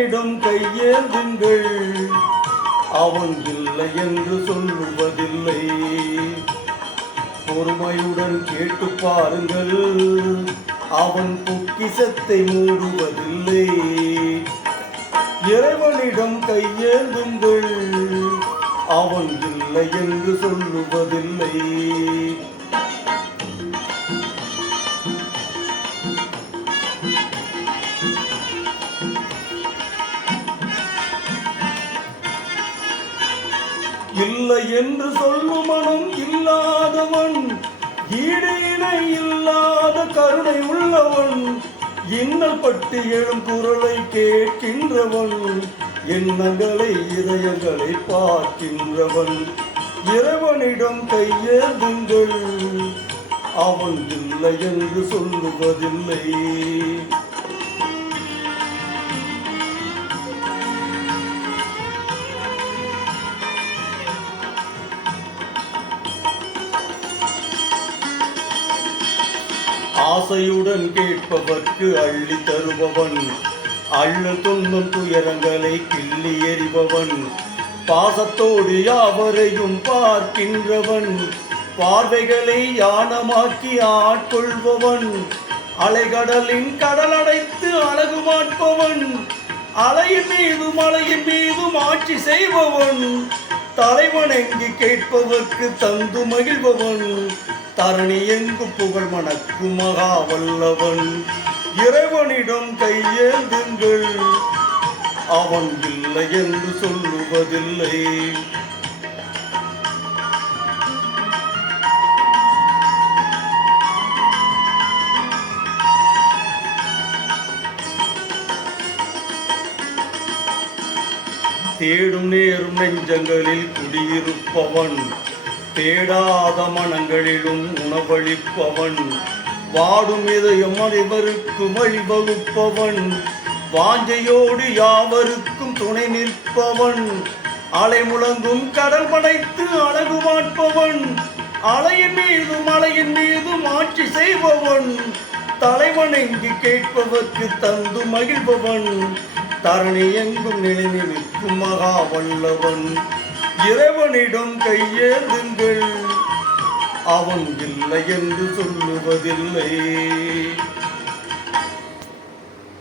இறைவனிடம் கையேந்துங்கள், அவன் இல்லை என்று சொல்லுவதில்லை. பொறுமையுடன் கேட்டு பாருங்கள், அவன் பொக்கிஷத்தை மூடுவதில்லை. இறைவனிடம் கையேந்துங்கள், அவன் இல்லை என்று சொல்லுவதில்லை. இல்லை என்று சொல்லும் மனம் இல்லாதவன், ஈடு இணை இல்லாத கருணை உள்ளவன், இன்னல் பட்டு எழும் குரலை கேட்கின்றவன், எண்ணங்களை இதயங்களை பார்க்கின்றவன். இறைவனிடம் கையேந்துங்கள், அவன் இல்லை என்று சொல்லுவதில்லை. ஆசையுடன் கேட்பவர்க்கு அள்ளி தருபவன், அள்ள துன்பம் துயரங்களை கிள்ளி எறிபவன், பாசத்தோடு யாவரையும் பார்க்கின்றவன், பார்வைகளை யானமாக்கி ஆட்கொள்பவன், அலைகடலின் கடலடைத்து அழகு மாட்பவன், அலையின் மீதும் ஆட்சி செய்பவன், தலைவன் எங்கு கேட்பவர்க்கு தந்து மகிழ்பவன், தரணி எங்கு புகழ் மணக்கு மகா வல்லவன். இறைவனிடம் கையேந்துங்கள், அவன் இல்லை என்று சொல்லுவதில்லை. தேடும் நேரும் நெஞ்சங்களில் குடியிருப்பவன், தேடாத மனங்களிலும் உணவளிப்பவன், வாடும் இதயம் அனைவருக்கு வழிவகுப்பவன், வாஞ்சையோடு யாவருக்கும் துணை நிற்பவன், அலை முழங்கும் கடல் படைத்து அழகு மாட்பவன், அலையின் மீதும் ஆட்சி செய்பவன், தலைவன் எங்கு கேட்பவர்க்கு தந்து மகிழ்பவன், தரணி எங்கும் நிலைந்து நிற்கும் மகா வல்லவன். இறைவனிடம் கையேந்துங்கள், அவன் இல்லை என்று சொல்லுவதில்லை.